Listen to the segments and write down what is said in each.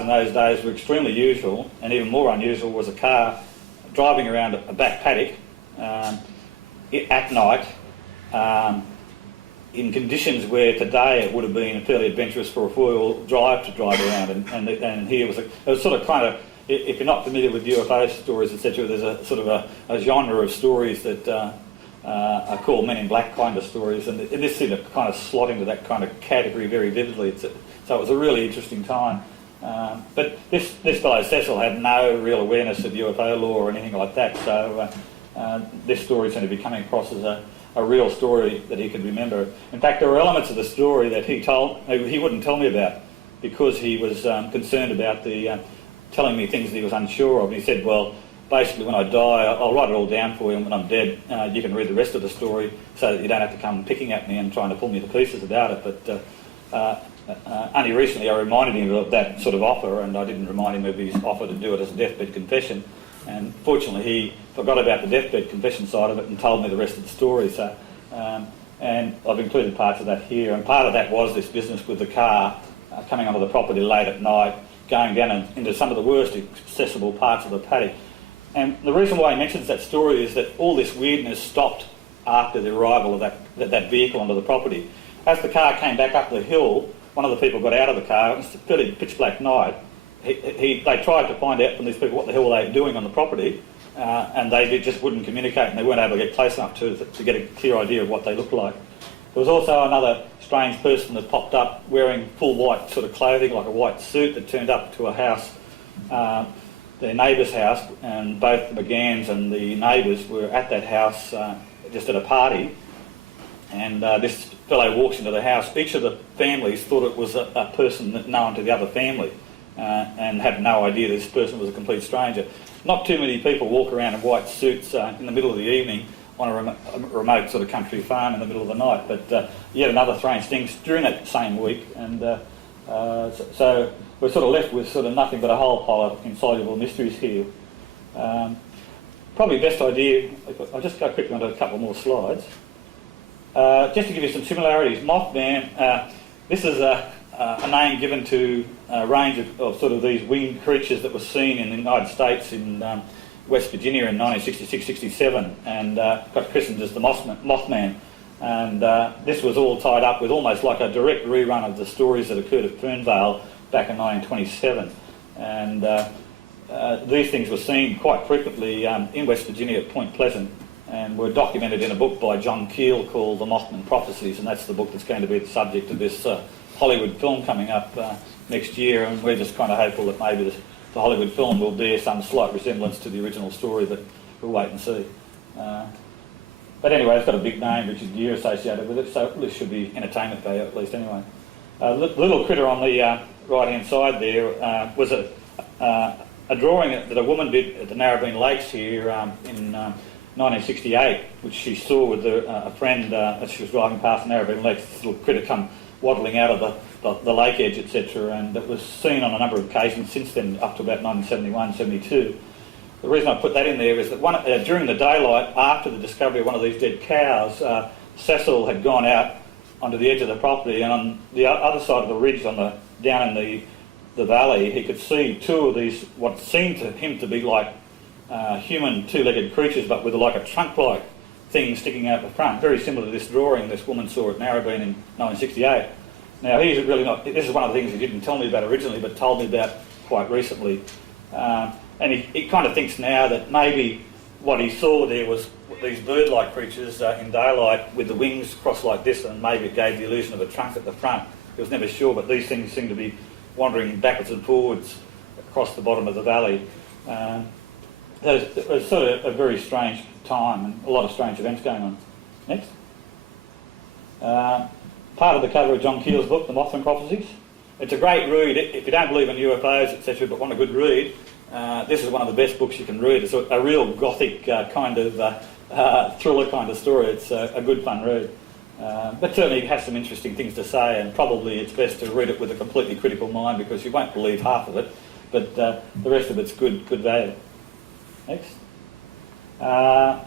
in those days were extremely usual, and even more unusual was a car driving around a back paddock at night in conditions where today it would have been fairly adventurous for a four-wheel drive to drive around. And here it was sort of kind of, if you're not familiar with UFO stories, etc., there's a sort of a genre of stories that are called Men in Black kind of stories, and this seemed to kind of slot into that kind of category very vividly. So it was a really interesting time. But this fellow Cecil had no real awareness of UFO law or anything like that, so this story seemed to be coming across as a real story that he could remember. In fact, there were elements of the story that he wouldn't tell me about because he was concerned about telling me things that he was unsure of. And he said, well, basically when I die, I'll write it all down for you, and when I'm dead, you can read the rest of the story so that you don't have to come picking at me and trying to pull me to pieces about it. But only recently I reminded him of that sort of offer, and I didn't remind him of his offer to do it as a deathbed confession. And fortunately he forgot about the deathbed confession side of it and told me the rest of the story. So, and I've included parts of that here, and part of that was this business with the car coming onto the property late at night, going down into some of the worst accessible parts of the paddock. And the reason why he mentions that story is that all this weirdness stopped after the arrival of that vehicle onto the property. As the car came back up the hill, one of the people got out of the car. It was a fairly pitch black night. They tried to find out from these people what the hell they were doing on the property, and they just wouldn't communicate, and they weren't able to get close enough to get a clear idea of what they looked like. There was also another strange person that popped up wearing full white sort of clothing, like a white suit, that turned up to a house, their neighbour's house, and both the McGanns and the neighbours were at that house just at a party. And this fellow walks into the house. Each of the families thought it was a person known to the other family, and had no idea this person was a complete stranger. Not too many people walk around in white suits in the middle of the evening on a remote sort of country farm in the middle of the night. But yet another strange thing during that same week, and so we're sort of left with sort of nothing but a whole pile of insoluble mysteries here. Probably best idea, I'll just go quickly onto a couple more slides. Just to give you some similarities, Mothman, this is a name given to a range of sort of these winged creatures that were seen in the United States in West Virginia in 1966-67, and got christened as the Mothman. And this was all tied up with almost like a direct rerun of the stories that occurred at Fernvale back in 1927. And these things were seen quite frequently in West Virginia at Point Pleasant, and were documented in a book by John Keel called The Mothman Prophecies, and that's the book that's going to be the subject of this Hollywood film coming up next year, and we're just kind of hopeful that maybe the Hollywood film will bear some slight resemblance to the original story, but we'll wait and see. But anyway, it's got a big name, Richard Gere, associated with it, so this should be entertainment value at least anyway. The little critter on the right-hand side there was a drawing that a woman did at the Narrabeen Lakes here in 1968, which she saw with a friend as she was driving past Narrabeen Lakes. This little critter come waddling out of the lake edge, etc., and it was seen on a number of occasions since then, up to about 1971, 72. The reason I put that in there is that during the daylight, after the discovery of one of these dead cows, Cecil had gone out onto the edge of the property, and on the other side of the ridge, down in the valley, he could see two of these, what seemed to him to be like human two-legged creatures, but with like a trunk-like thing sticking out the front, very similar to this drawing this woman saw at Narrabeen in 1968. Now, he's really not, this is one of the things he didn't tell me about originally, but told me about quite recently. And he kind of thinks now that maybe what he saw there was these bird-like creatures in daylight with the wings crossed like this, and maybe it gave the illusion of a trunk at the front. He was never sure, but these things seem to be wandering backwards and forwards across the bottom of the valley. It was sort of a very strange time, and a lot of strange events going on. Next. Part of the cover of John Keel's book, The Mothman Prophecies. It's a great read. If you don't believe in UFOs, etc., but want a good read, this is one of the best books you can read. It's a real gothic kind of thriller kind of story. It's a good fun read. But certainly it has some interesting things to say, and probably it's best to read it with a completely critical mind, because you won't believe half of it, but the rest of it's good value. Next.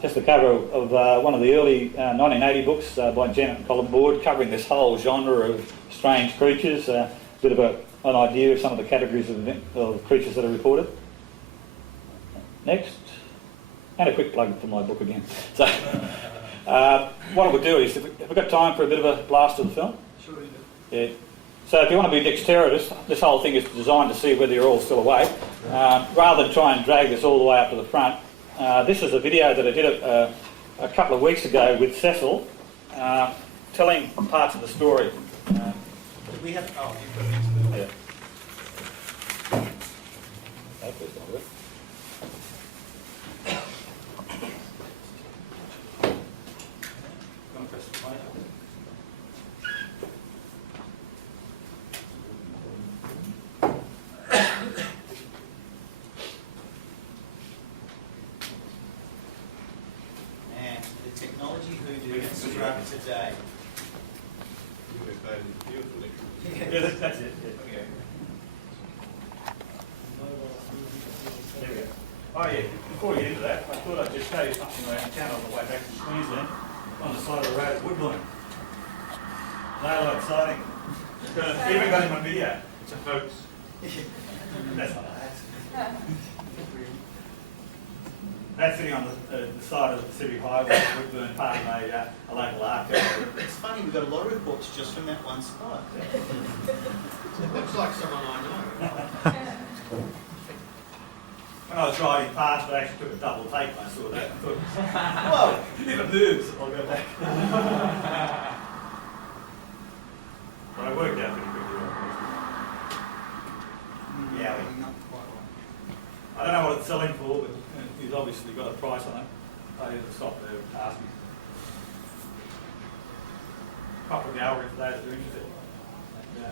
Just a cover of one of the early 1980 books by Janet and Colin Board, covering this whole genre of strange creatures. Bit of a an idea of some of the categories of creatures that are reported. Next. And a quick plug for my book again. So, what I would do is, if we've got time for a bit of a blast of the film. Sure you do. Yeah. So if you want to be dexterous, this whole thing is designed to see whether you're all still awake. Rather than try and drag this all the way up to the front, this is a video that I did a couple of weeks ago with Cecil, telling parts of the story. Do we have... Oh, you've got next to Yeah. Hopefully it's not good. Go and press the play. And the technology hoodoo struck today. Yeah, that's it. Yeah. Okay. There we go. Oh yeah, before we get into that, I thought I'd just show you something around town on the way back to Queensland, on the side of the road at Woodlawn. Daylight sighting. Even got him on video. It's a hoax. That's not a hoax. That's sitting on the side of the Pacific Highway, Woodburn, part of a local art gallery. It's funny, we've got a lot of reports just from that one spot. It looks like someone I know. When I was driving past, I actually took a double take when I saw that. I thought, Whoa! if it moves, I'll go back. But I worked out pretty quickly. Yeah, Not quite right. I don't know what it's selling for, but he's obviously got a price on it. I had to stop there and ask him. Proper gallery for those who are interested. Yeah.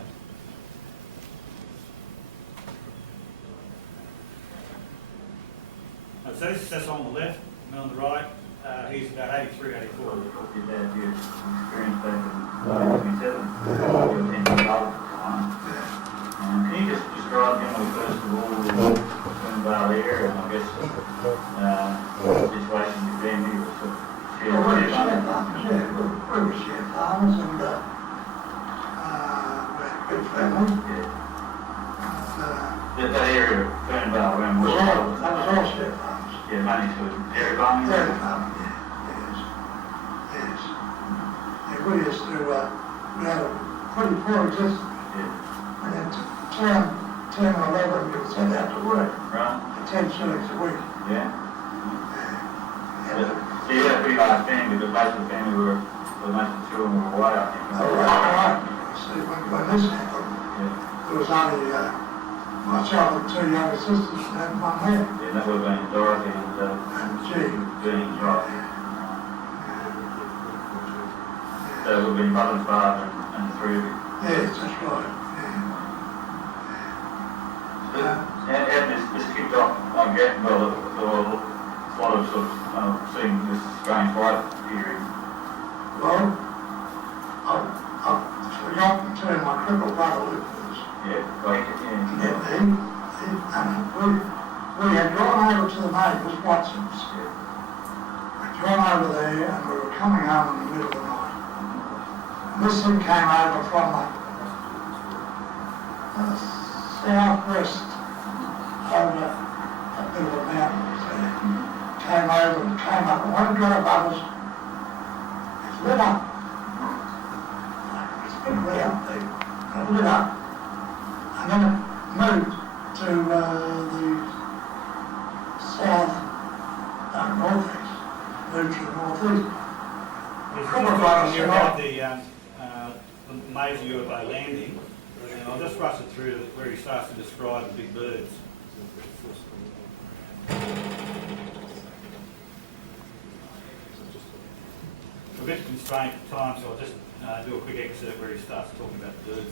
So this is Cecil on the left, and on the right, he's about 83, 84. Your dad used experience back in 27. Can you just describe him first of all in Valley area and I guess the situation with them here was sort of Well, we were share farmers and we had a good family. that area of Fernvale around That Woodlawn was all share farmers. yeah, mainly sort of dairy farming. Dairy farming, yes. Yeah, we used to, we had a pretty poor existence. Yeah. We had to turn 10 or 11 people sent out to work Right? for 10 shillings a week. Yeah. Yeah. So you had a pretty large family, but most of the family were, most of the children were away, I think. All right. See, when this happened, Yeah. there was only myself and two younger sisters and my man. Yeah, that would have been Dorothy And Jean. Jean, right. So it would have been mother and father and the three of you. Yes, that's right. And this kicked off, I guess, well, there were a lot of sort of seeing this strange white period. Well, I've forgotten to turn my crippled brother with us. Yeah, like, Yeah, we had gone over to the neighbours, Watson's. We'd gone over there and we were coming home in the middle of the night. And this thing came over from the southwest over a bit of a mountain there. Came over and came up, and when it got above us, it lit up. It's been lit up there. It lit up. And then it moved to the south, northeast. Moved to the northeast. There's a lot of here about the major UFO landing, and I'll just rush it through where he starts to describe the big birds. A bit constrained for time, so I'll just do a quick excerpt where he starts talking about the birds.